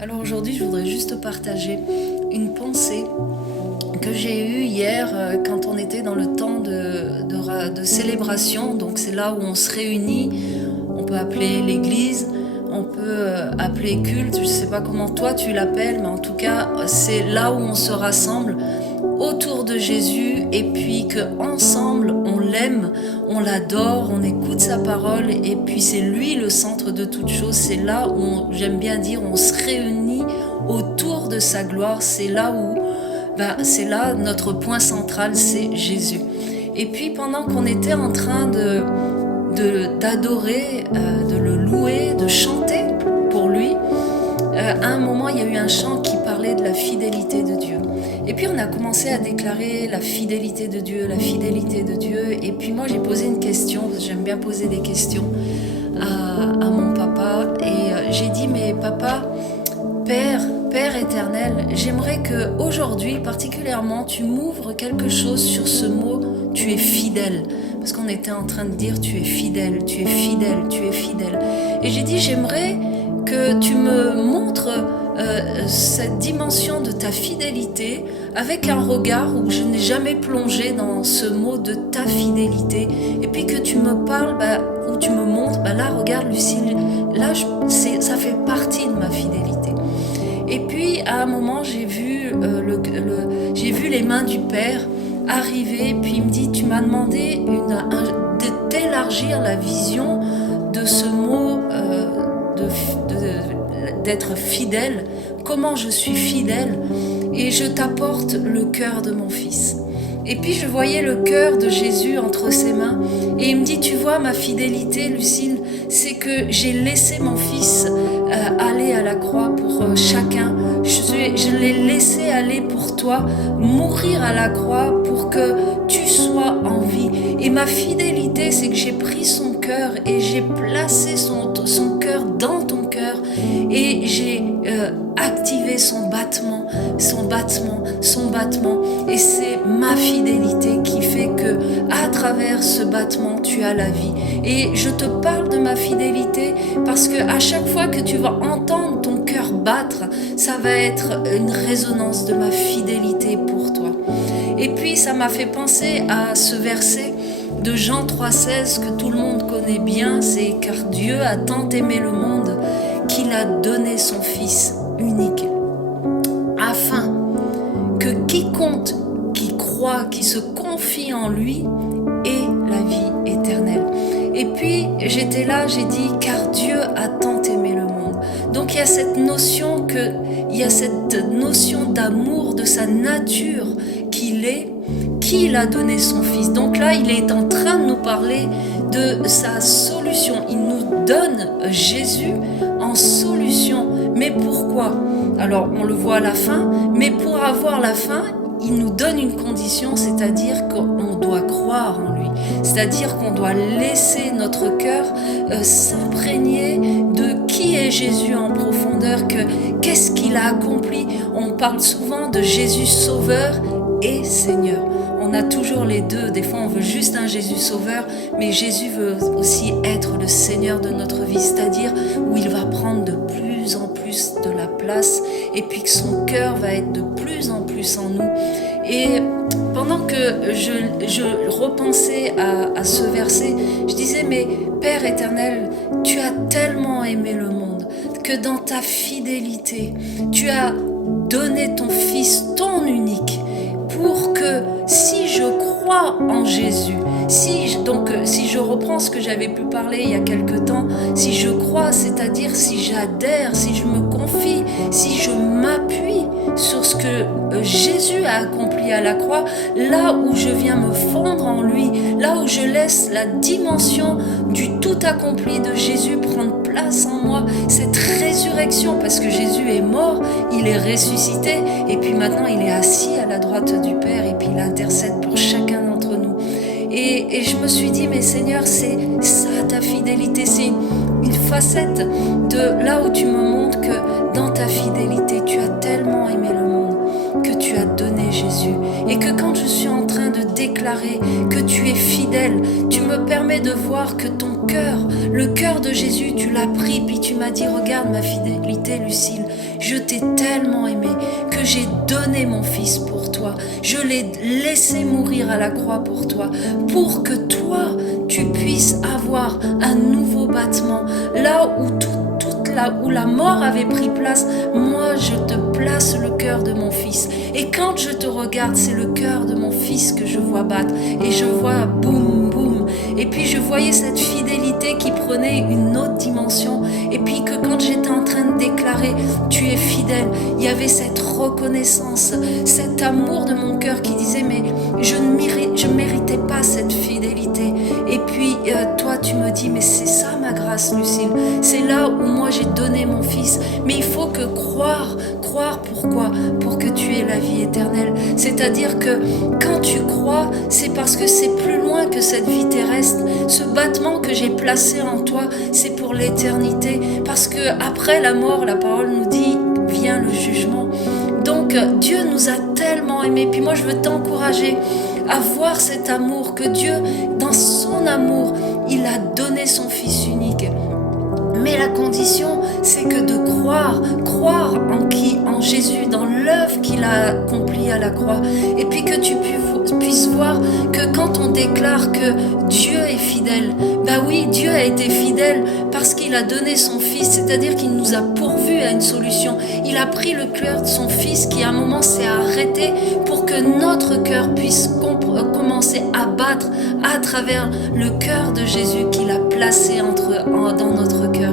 Alors aujourd'hui, je voudrais juste partager une pensée que j'ai eue hier quand on était dans le temps de célébration. Donc c'est là où on se réunit, on peut appeler l'église, on peut appeler culte, je ne sais pas comment toi tu l'appelles, mais en tout cas c'est là où on se rassemble autour de Jésus et puis qu'ensemble on l'aime, on l'adore, on écoute sa parole et puis c'est lui le centre de toute chose. C'est là où j'aime bien dire on se réunit autour de sa gloire. C'est là où c'est là notre point central, c'est Jésus. Et puis pendant qu'on était en train d'adorer, de le louer, de chanter pour lui, à un moment il y a eu un chant qui parlait de la fidélité de Dieu. Et puis on a commencé à déclarer la fidélité de Dieu, la fidélité de Dieu. Et puis moi j'ai posé une question, parce que j'aime bien poser des questions à mon papa. Et j'ai dit, mais papa, Père éternel, j'aimerais qu'aujourd'hui particulièrement tu m'ouvres quelque chose sur ce mot, tu es fidèle. Parce qu'on était en train de dire tu es fidèle, tu es fidèle, tu es fidèle. Et j'ai dit, j'aimerais que tu me montres cette dimension de ta fidélité avec un regard où je n'ai jamais plongé dans ce mot de ta fidélité, et puis que tu me parles, où tu me montres, là regarde Lucille, là ça fait partie de ma fidélité. Et puis à un moment j'ai vu, j'ai vu les mains du Père arriver, puis il me dit, tu m'as demandé de t'élargir la vision de ce mot d'être fidèle, comment je suis fidèle, et je t'apporte le cœur de mon fils. Et puis je voyais le cœur de Jésus entre ses mains, et il me dit, tu vois ma fidélité Lucille, c'est que j'ai laissé mon fils aller à la croix pour chacun, je l'ai laissé aller pour toi, mourir à la croix pour que tu sois en vie. Et ma fidélité, c'est que j'ai pris son cœur et j'ai placé son cœur dans ton cœur, et j'ai activé son battement, et c'est ma fidélité qui fait que à travers ce battement tu as la vie. Et je te parle de ma fidélité parce que à chaque fois que tu vas entendre ton cœur battre, ça va être une résonance de ma fidélité pour toi. Et puis ça m'a fait penser à ce verset de Jean 3,16 que tout le monde connaît bien, c'est « Car Dieu a tant aimé le monde qu'il a donné son Fils unique, afin que quiconque qui croit, qui se confie en lui, ait la vie éternelle. » Et puis j'étais là, j'ai dit « Car Dieu a tant aimé le monde ». Donc il y a cette notion d'amour, de sa nature qu'il est, qu'il a donné son Fils. Donc là, il est en train de nous parler de sa solution. Il nous donne Jésus en solution. Mais pourquoi? Alors, on le voit à la fin, mais pour avoir la fin, il nous donne une condition, c'est-à-dire qu'on doit croire en lui. C'est-à-dire qu'on doit laisser notre cœur s'imprégner de qui est Jésus en profondeur, qu'est-ce qu'il a accompli. On parle souvent de Jésus sauveur et Seigneur. On a toujours les deux. Des fois, on veut juste un Jésus sauveur, mais Jésus veut aussi être le Seigneur de notre vie, c'est-à-dire où il va prendre de plus en plus de la place, et puis que son cœur va être de plus en plus en nous. Et pendant que je repensais à ce verset, je disais, mais Père éternel, tu as tellement aimé le monde que dans ta fidélité, tu as donné ton Fils, ton unique, pour que si je crois en Jésus, si je reprends ce que j'avais pu parler il y a quelque temps, si je crois, c'est-à-dire si j'adhère, si je me confie, si je m'appuie sur ce que Jésus a accompli à la croix, là où je viens me fondre en lui, là où je laisse la dimension du tout accompli de Jésus prendre place en moi, cette résurrection, parce que Jésus est mort, il est ressuscité, et puis maintenant il est assis à la droite du Père, et puis il intercède pour chacun d'entre nous. Et je me suis dit, mais Seigneur, c'est ça ta fidélité, c'est une facette de là où tu me montres que dans ta fidélité, tu as tellement aimé le monde que tu as donné Jésus. Et que quand je suis en train de déclarer que tu es fidèle. Tu me permets de voir que ton cœur, le cœur de Jésus, tu l'as pris, puis tu m'as dit, regarde ma fidélité, Lucille, je t'ai tellement aimé que j'ai donné mon fils pour toi. Je l'ai laissé mourir à la croix pour toi, pour que toi, tu puisses avoir un nouveau battement. Là où là où la mort avait pris place, moi je te place le cœur de mon fils. Et quand je te regarde, c'est le cœur de mon fils que je vois battre. Et je vois boum, boum. Et puis je voyais cette fidélité qui prenait une autre dimension. Et puis que quand j'étais en train de déclarer, tu es fidèle, il y avait cette reconnaissance, cet amour de mon cœur qui disait, mais je ne méritais pas cette fidélité. Et puis toi tu me dis, mais c'est ça ma grâce, Lucille. C'est là où moi j'ai donné mon fils. Mais il faut que croire pourquoi? Pour que tu aies la vie éternelle. C'est-à-dire que quand tu crois, c'est parce que c'est plus loin que cette vie terrestre. Ce battement que j'ai placé en toi, c'est pour l'éternité. Parce que après la mort, la parole nous dit, vient le jugement. Donc Dieu nous a tellement aimés. Puis moi je veux t'encourager à voir cet amour, que Dieu, dans son amour, il a donné son fils unique. Mais la condition, c'est que de croire en Jésus, dans l'œuvre qu'il a accomplie à la croix. Et puis que tu puisses voir que quand on déclare que Dieu est fidèle, bah oui, Dieu a été fidèle parce qu'il a donné son fils, c'est-à-dire qu'il nous a pourvu à une solution. Il a pris le cœur de son fils qui à un moment s'est arrêté pour que notre cœur puisse commencer à battre à travers le cœur de Jésus qu'il a placé dans notre cœur.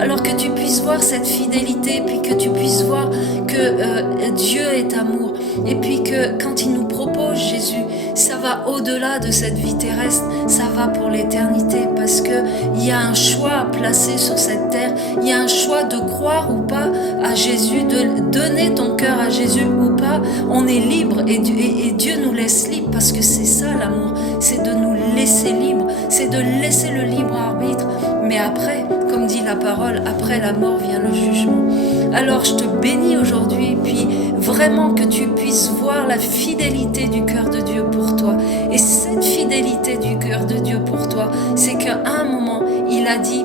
Alors que tu puisses voir cette fidélité, puis que tu puisses voir que Dieu est amour, et puis que quand il nous propose Jésus, ça va au-delà de cette vie terrestre, ça va pour l'éternité, parce que il y a un choix à placer sur cette terre, il y a un choix de croire ou pas à Jésus, de donner ton cœur à Jésus ou pas. On est libre et Dieu nous laisse libre, parce que c'est ça l'amour, c'est de nous laisser libres, c'est de laisser le libre arbitre. Mais après, comme dit la parole, après la mort vient le jugement. Alors je te bénis aujourd'hui, puis vraiment que tu puisses voir la fidélité du cœur de Dieu pour toi. Et cette fidélité du cœur de Dieu pour toi, c'est qu'à un moment, il a dit,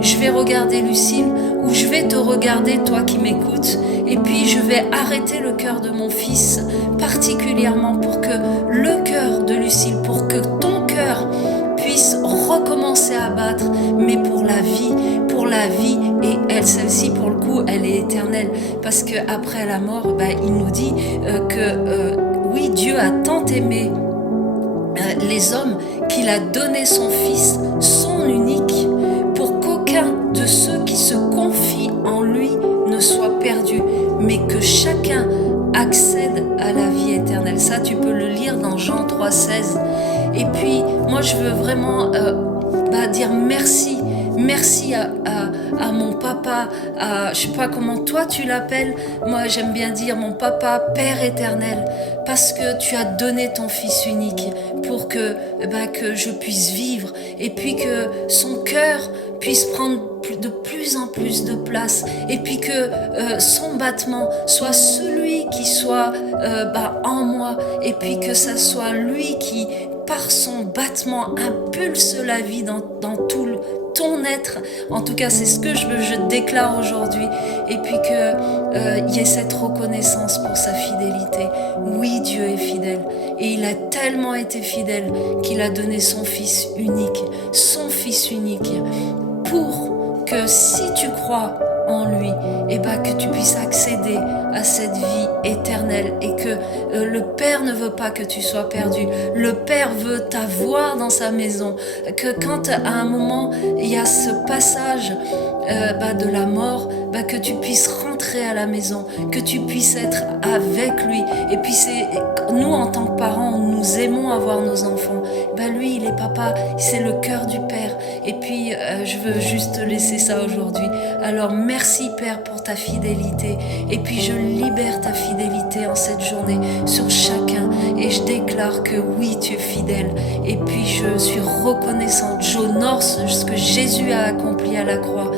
je vais regarder Lucille, ou je vais te regarder toi qui m'écoutes, et puis je vais arrêter le cœur de mon fils, particulièrement pour que le cœur de Lucille, pour que ton cœur puisse recommencer à battre, mais pour la vie, et elle, celle-ci pour le coup, elle est éternelle, parce que après la mort, il nous dit oui, Dieu a tant aimé les hommes qu'il a donné son fils, son unique, pour qu'aucun de ceux qui se confient en lui ne soit perdu, mais que chacun accède à la vie éternelle. Ça, tu peux le lire dans Jean 3,16. Et puis, moi, je veux vraiment dire merci à mon papa, je sais pas comment toi tu l'appelles, moi j'aime bien dire mon papa, Père éternel, parce que tu as donné ton fils unique pour que je puisse vivre, et puis que son cœur puisse prendre de plus en plus de place, et puis que son battement soit celui qui soit en moi, et puis que ça soit lui qui, par son battement, impulse la vie dans tout ton être. En tout cas, c'est ce que je déclare aujourd'hui. Et puis qu'il y ait cette reconnaissance pour sa fidélité. Oui, Dieu est fidèle. Et il a tellement été fidèle qu'il a donné son fils unique. Son fils unique. Pour que si tu crois en lui, que tu puisses accéder à cette vie éternelle, et que le Père ne veut pas que tu sois perdu. Le Père veut t'avoir dans sa maison, que quand à un moment il y a ce passage de la mort, que tu puisses rentrer à la maison, que tu puisses être avec lui. Et puis c'est nous, en tant que parents, nous aimons avoir nos enfants. Lui, il est papa, c'est le cœur du Père. Et puis je veux juste te laisser ça aujourd'hui. Alors merci Père pour ta fidélité, et puis je libère ta fidélité en cette journée sur chacun, et je déclare que oui, tu es fidèle, et puis je suis reconnaissante, j'honore ce que Jésus a accompli à la croix,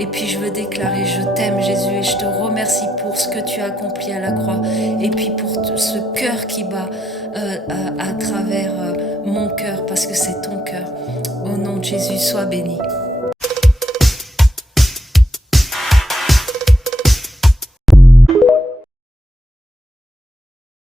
Et puis je veux déclarer, je t'aime Jésus et je te remercie pour ce que tu as accompli à la croix. Et puis pour ce cœur qui bat à travers mon cœur, parce que c'est ton cœur. Au nom de Jésus, sois béni.